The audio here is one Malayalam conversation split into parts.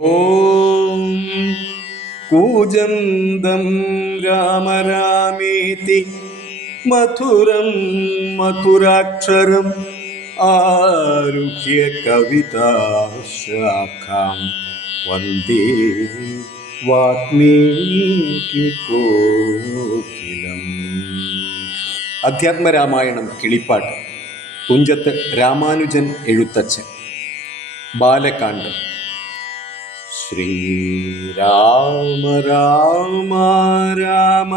ഓം കൂജന്തം രാമ രാമേതി മധുരം മധുരാക്ഷരം ആരുഹ്യ കവിതാശാഖാം വന്ദേ വാത്മീകി കോകിലം. അധ്യാത്മരാമായണം കിളിപ്പാട്ട്. തുഞ്ചത്ത് രാമാനുജൻ എഴുത്തച്ഛൻ. ബാലകാണ്ഡം. ശ്രീരാമ രാമ രാമ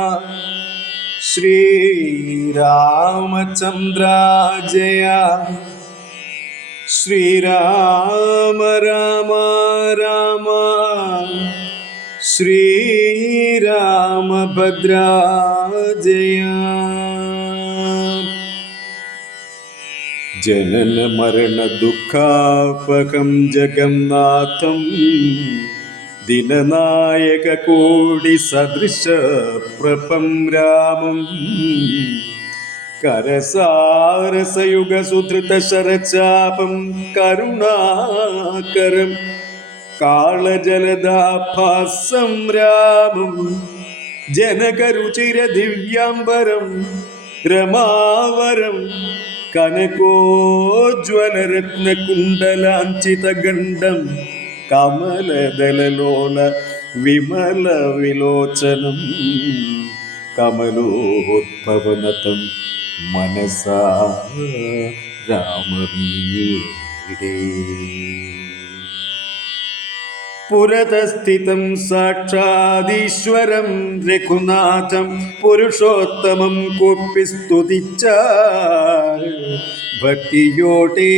ശ്രീരാമചന്ദ്ര ജയ. ശ്രീരാമ രാമ രാമ ശ്രീരാമഭദ്ര ജയ. ജനന മരണ ദുഃഖാപകം ജഗന്നാഥം ദിനനായക കോടി സദൃശ പ്രഭം രാമം കരസാരസയുഗ സുധൃത ശരചാപം കരുണാകരം കാളജലദാഭാസം രാമം ജനകരുചിര ദിവ്യാംബരം രമാവരം കനകോജ്വലരത്നകുണ്ടലാഞ്ചിതഗണ്ഡം കമലദലലോല വിമല വിലോചനം കമലോദ്ഭവനതം മനസാ രാമമീടേ. പുരതസ്ഥിതം സാക്ഷാദീശ്വരം രഘുനാഥം പുരുഷോത്തമം കൂപ്പി സ്തുതിച്ച ഭക്തിയോടേ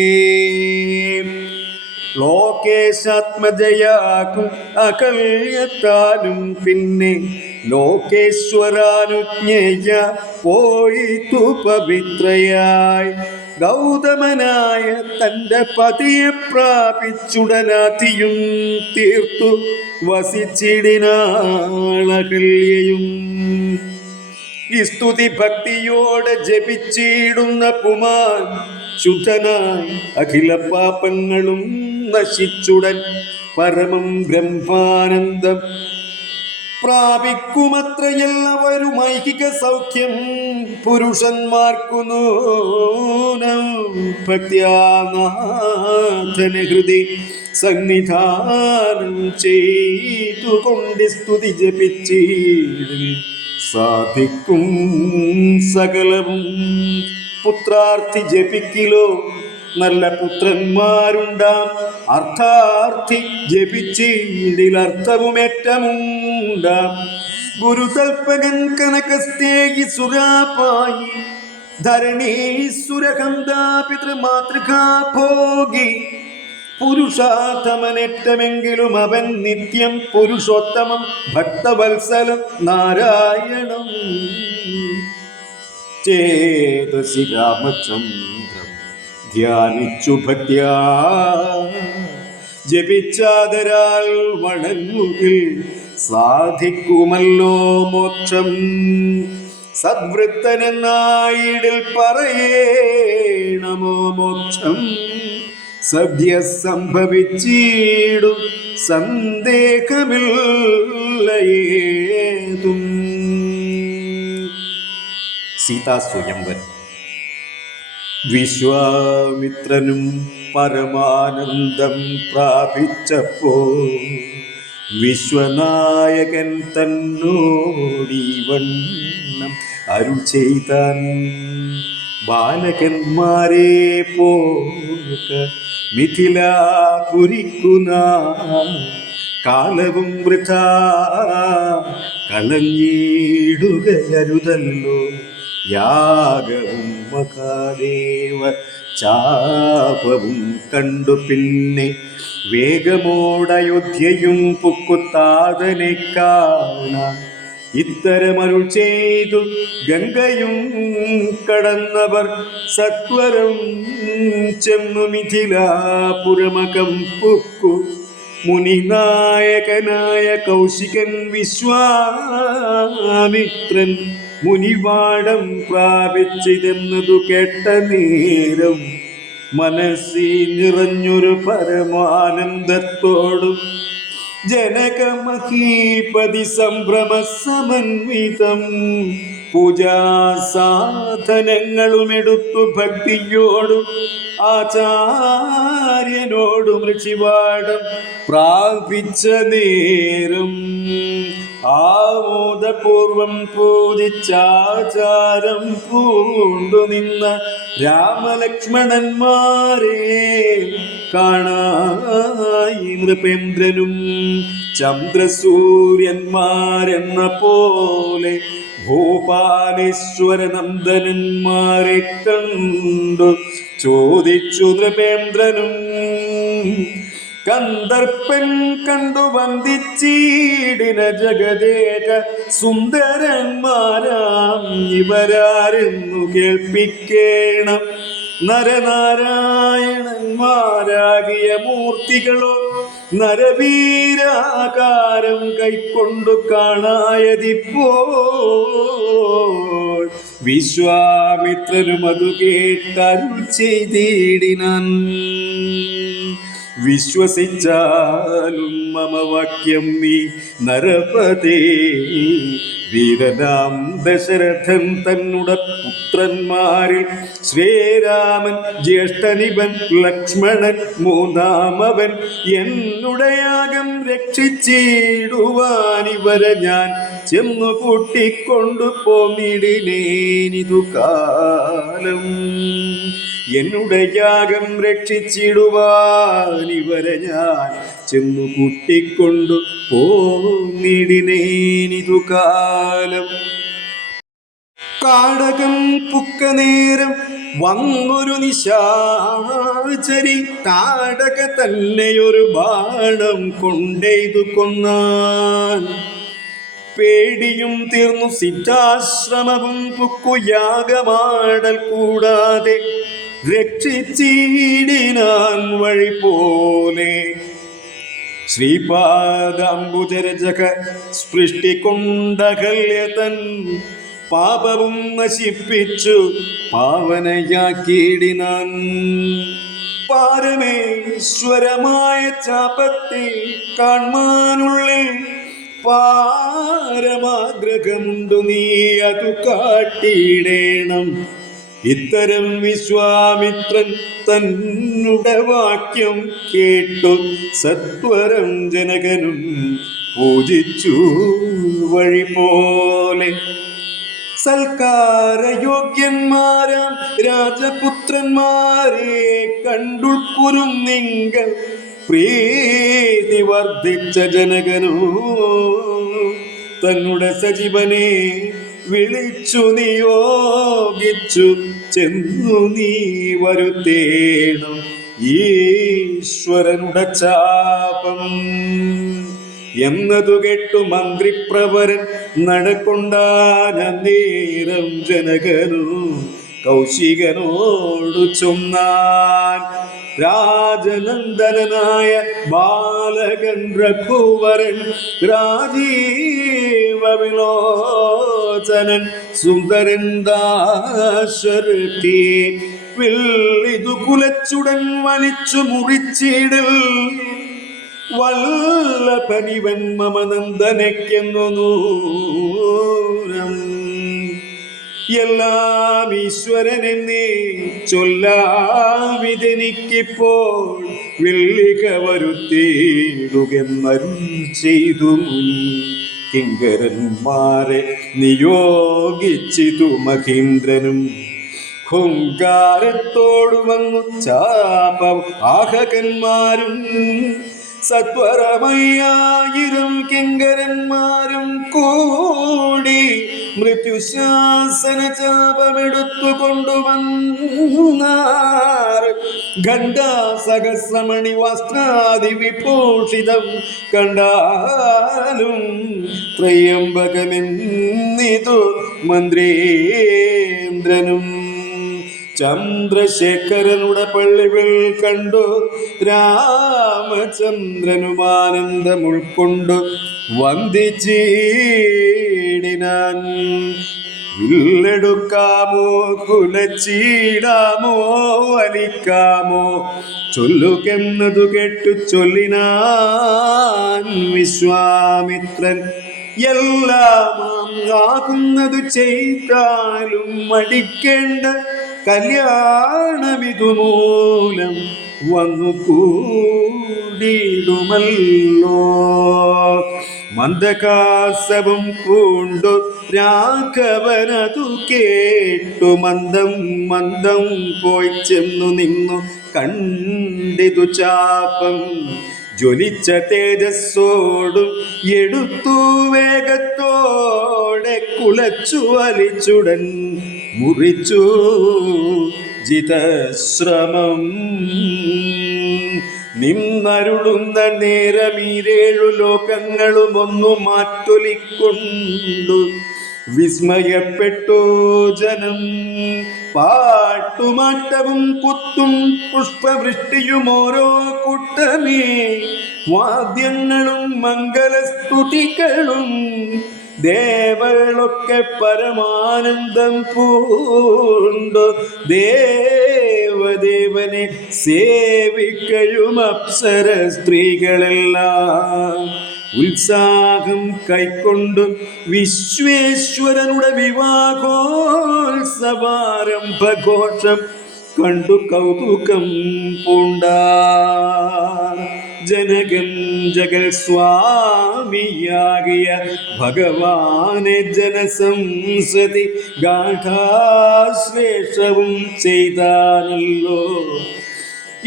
ലോകേശാത്മജയാകും അകല്യത്താലും പിന്നെ ലോകേശ്വരാനുജ്ഞേയ പോയിത്തു പവിത്രയായി ഗൗതമനായ തൻ്റെ പതിയെ പ്രാപിച്ചുടനാതിയും തീർത്തു വസിച്ചിടിനാളകല്യയും. ഈ സ്തുതി ഭക്തിയോടെ ജപിച്ചിടുന്ന പുമാൻ ശുദ്ധനായി അഖില പാപങ്ങളും നശിച്ചുടൻ പരമം ബ്രഹ്മാനന്ദം പ്രാപിക്കുമത്രയെല്ലാവരും ഐഹിക സൗഖ്യം പുരുഷന്മാർക്കു നൂനം ഭക്ത്യാനാഥന ഹൃദി സന്നിധാനം ചെയ്തുകൊണ്ട് സ്തുതി ജപിച്ചിടിൽ സാധിക്കും സകലവും. പുത്രാർത്ഥി ജപിക്കിലോ നല്ല പുത്രന്മാരുണ്ടാം. അർത്ഥാർത്ഥി ജപിച്ചിടിലർത്ഥവുമേറ്റമുണ്ടാം. ഗുരുതൽപകൻ കനകസ്തേകി സുരാപായി ധരണീസുരഹന്താ പിതൃമാതൃകാ ഭോഗി പുരുഷാർത്ഥമനേറ്റമെങ്കിലും അവൻ നിത്യം പുരുഷോത്തമം ഭക്തവത്സലം നാരായണം ചേതസി രാമചന്ദ്രം ധ്യാനിച്ചു ഭക്ത്യാ ജപിച്ചാദരാൽ വണങ്ങുകിൽ സാധിക്കുമല്ലോ മോക്ഷം. സദ്വൃത്തനെന്നായിടിൽ പറയേണമോ മോക്ഷം സദ്യ സംഭവിച്ചിടും സന്ദേഹമില്ലയേതും. സീതാസ്വയംവരം. വിശ്വാമിത്രനും പരമാനന്ദം പ്രാപിച്ചപ്പോൾ വിശ്വനായകൻ തന്നോടിവണ്ണം അരുൾ ചെയ്താൻ. ബാലകന്മാരെ പോക മിഥിലാപുരിക്കുന്ന കാലവും വൃഥാ കളഞ്ഞിടുകയരുതല്ലോ. യാഗവും മഹാദേവ ചാപവും കണ്ടു പിന്നെ വേഗമോടയോധ്യയും പുക്കുത്താതനെ കാണാൻ ഇത്തരമരുൾ ചെയ്തു ഗംഗയും കടന്നവർ സത്വരം ചെന്നു മിഥിലാപുരമകം പുക്കു. മുനിനായകനായ കൗശികൻ വിശ്വാമിത്രൻ മുനിവാടം പ്രാപിച്ചിതെന്നതു കേട്ട നേരം മനസ്സിൽ നിറഞ്ഞൊരു പരമാനന്ദത്തോടും ജനകമഹീപതി സംഭ്രമ സമന്വിതം പൂജാസാധനങ്ങളും എടുത്തു ഭക്തിയോടും ആചാര്യനോടും ഋഷിവാടം പ്രാപിച്ച നേരം ആമോദപൂർവം പൂജിച്ചാചാരം പൂണ്ടു നിന്ന രാമലക്ഷ്മണന്മാരെ കാണായി നൃപേന്ദ്രനും ചന്ദ്രസൂര്യന്മാരെന്ന പോലെ ഭൂപാലേശ്വരനന്ദനന്മാരെ കണ്ടു ചോദിച്ചു നൃപേന്ദ്രനും. കന്ദർപ്പൻ കണ്ടു വന്ദിച്ചീടിന ജഗദേക സുന്ദരന്മാരാം ഇവരാരെന്നു കേൾപ്പിക്കേണം. നരനാരായണന്മാരാകിയ മൂർത്തികളോ നരവീരാകാരം കൈക്കൊണ്ടു കാണായതിപ്പോൾ വിശ്വാമിത്രനും അതു കേട്ടരുൾ ചെയ്തിടിനാൻ. വിശ്വസിച്ചാലും മമ വാക്യം നീ നരപതേ. വീരനാം ദശരഥൻ തന്നുടെ പുത്രന്മാരിൽ ശ്രീരാമൻ ജ്യേഷ്ഠനിവൻ, ലക്ഷ്മണൻ മൂന്നാമവൻ. എന്നുടയാകം രക്ഷിച്ചിടുവാൻ ഇവരെ ഞാൻ ചെന്നു കൂട്ടിക്കൊണ്ടു പോന്നിടിനേനിതു കാലം. എന്നുടെ യാഗം രക്ഷിച്ചിടുവാൻ ഇവരെ ഞാൻ ചെന്നു കൂട്ടിക്കൊണ്ടു പോന്നിടിനേനിതു കാലം. കാടകം പുക്ക നേരം വന്നൊരു നിശാചരി താടക തന്നെയൊരു ബാണം കൊണ്ടെയ്തു കൊന്നാൻ. പേടിയും തീർന്നു സിദ്ധാശ്രമവും പുക്കു യാഗമാടൽ കൂടാതെ രക്ഷിച്ചിടിനാൻ വഴി പോലെ. ശ്രീപാദാംബുജരജക സ്പൃഷ്ടി കൊണ്ടകല്യതൻ പാപവും നശിപ്പിച്ചു പാവനയാക്കിയിടിനാൻ. പാരമേശ്വരമായ ചാപത്തെ കാൺമാനുള്ളിൽ പാരമാഗ്രഹമുണ്ടു, നീ അതു കാട്ടിയിടേണം. ഇത്തരം വിശ്വാമിത്രൻ തന്നുടെ വാക്യം കേട്ടു സത്വരം ജനകനും പൂജിച്ചു വഴി പോലെ. സൽക്കാരയോഗ്യന്മാരാം രാജപുത്രന്മാരെ കണ്ടുൾക്കുരുന്നിങ്കൽ പ്രീതി വർദ്ധിച്ച ജനകനോ തന്നുടെ സജീവനെ വിളിച്ചു നിയോഗിച്ചു ചെന്നു നീ വരുത്തേണം ഈശ്വരനുടെ ചാപം എന്നതു കേട്ടു മന്ത്രിപ്രവരൻ നടക്കൊണ്ടാന നേരം ജനകനു കൗശികനോടു ചൊന്നാൻ. രാജനന്ദനായ ബാലകൻ രഘുവരൻ രാജീവ വിലോചനൻ സുന്ദരൻ ദാശരഥി വില്ലിതു കുലച്ചുടൻ വലിച്ചു മുറിച്ചിടിൽ വല്ലഭനിവൻ മമ നന്ദനയ്ക്കെന്നു നൂനം. എല്ലാം ഈശ്വരനെന്നേ ചൊല്ലാവിതെനിക്കിപ്പോൾ വെള്ളിക വരുത്തിയിടുകെന്നരുൾ ചെയ്തു കിങ്കരന്മാരെ നിയോഗിച്ചിതു മഹീന്ദ്രനും. ഹുങ്കാരത്തോടു വന്നു ചാപം ആഹകന്മാരും സത്വരമയ്യായിരം കിങ്കരന്മാരും കൂടി മൃത്യുശാസന ചാപമെടുത്തു കൊണ്ടുവന്നാർ. ഖണ്ഡാ സഹസ്രമണി വസ്ത്രാദി വിഭൂഷിതം കണ്ടാലും ത്രയംബകമെന്നിതു മന്ത്രേന്ദ്രനും. ചന്ദ്രശേഖരനുടെ പള്ളികൾ കണ്ടു രാമചന്ദ്രനും ആനന്ദം ഉൾക്കൊണ്ടു വന്ദിച്ചിടിനാൻ. വില്ലെടുക്കാമോ കുലച്ചീടാമോ വലിക്കാമോ ചൊല്ലുകെന്നതു കേട്ടു ചൊല്ലിനാൻ വിശ്വാമിത്രൻ. എല്ലാം ആകുന്നതു ചെയ്താലും മടിക്കേണ്ട കല്യാണമിതുമൂലം വന്നു കൂടിയിടുമല്ലോ. മന്ദഹാസവും പൂണ്ടു രാഘവനതു കേട്ടു മന്ദം മന്ദം പോയി ചെന്നു നിന്നു കണ്ടിതു ചാപം. ജ്വലിച്ച തേജസ്സോടും എടുത്തു വേഗത്തോടെ കുലച്ചു വലിച്ചുടൻ മുറിച്ചു ജിതശ്രമം. നിന്നരുളുന്ന നേരമീരേഴു ലോകങ്ങളും ഒന്നു മാറ്റൊലിക്കൊണ്ടു വിസ്മയപ്പെട്ടു ജനം. പാട്ടുമാട്ടവും കുത്തും പുഷ്പവൃഷ്ടിയും ഓരോ കൂട്ടമേ വാദ്യങ്ങളും മംഗളസ്തുതികളും ദേവകളൊക്കെ പരമാനന്ദം പൂണ്ടു ദേവദേവനെ സേവിക്കയും അപ്സര സ്ത്രീകളെല്ലാം ഉത്സാഹം കൈക്കൊണ്ടു വിശ്വേശ്വരനുടെ വിവാഹോത്സവാരംഭഘോഷം കണ്ടു കൗതുകം പൂണ്ടാർ. ജനകൻ ജഗൽ സ്വാമിയാകിയ ഭഗവാനെ ജനസംസതി ഗാഠാശ്ലേഷവും ചെയ്താനല്ലോ.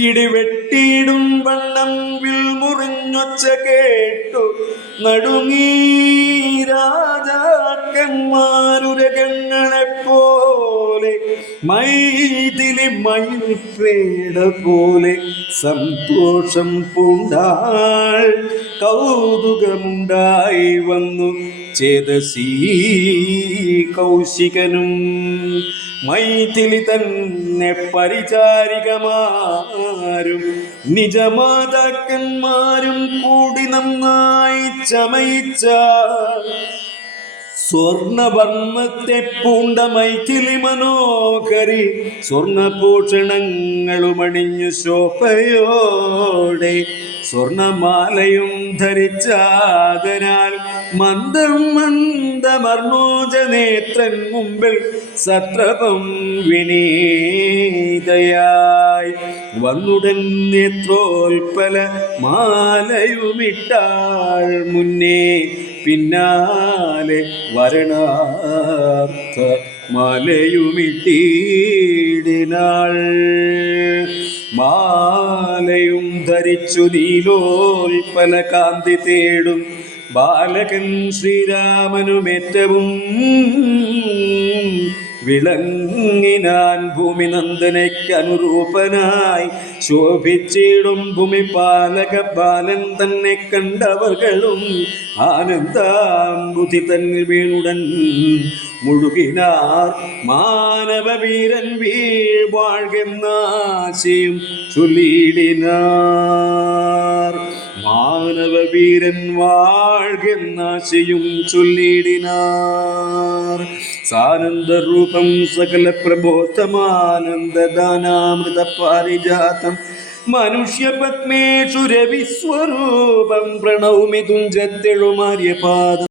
ഇടിവെട്ടിയിടും വണ്ണം വിൽമുറിഞ്ഞൊച്ച കേട്ടു നടുങ്ങീ രാജാക്കന്മാരുരകങ്ങളെപ്പോലെ മൈഥിലി മയിൽപ്പേട പോലെ സന്തോഷം പൂണ്ടാൾ. കൗതുകമുണ്ടായി വന്നു ചേതസീ കൗശികനും. മൈഥിലി തന്നെ പരിചാരികമാരും നിജമാതാക്കന്മാരും കൂടി നന്നായി ചമയിച്ച സ്വർണവർണ്ണത്തെ പൂണ്ട മൈഥിലി മനോഹരി സ്വർണഭൂഷണങ്ങളുമണിഞ്ഞു ശോഭയോടെ സ്വർണമാലയും ധരിച്ചാദനാൽ മന്ദം മന്ദമർണോജനേത്രൻ മുമ്പിൽ സത്രപം വിനീതയായി വന്നുടൻ നേത്രോൽപല മാലയുമിട്ടാൾ. മുന്നേ പിന്നാലെ വരണാർത്ഥ മാലയുമിട്ടീടിനാൾ. മാലയും ധരിച്ചു നീലോൽപല കാന്തി തേടും ബാലകൻ ശ്രീരാമനുമേറ്റവും വിളങ്ങിനാൻ. ഭൂമിനന്ദനയ്ക്ക് അനുരൂപനായി ശോഭിച്ചിടും ഭൂമിപാലക ബാലൻ തന്നെ കണ്ടവർകളും ആനന്ദാംബുധി തന്നിൽ വീണുടൻ മുഴുകിനാർ. മാനവവീരൻ വീഴ്വാഴ്കെന്നാശയും ചൊല്ലിയിടിനാർ. മാനവവീരൻ വാഴ്കെന്നാശയും ചൊല്ലിയിടിനാർ. സാനന്ദരൂപം സകല പ്രബോധമാനന്ദദാനാമൃത പാരിജാതം മനുഷ്യപത്മേഷു രവിസ്വരൂപം പ്രണൗമി തുഞ്ചത്തെഴുമാര്യപാദം.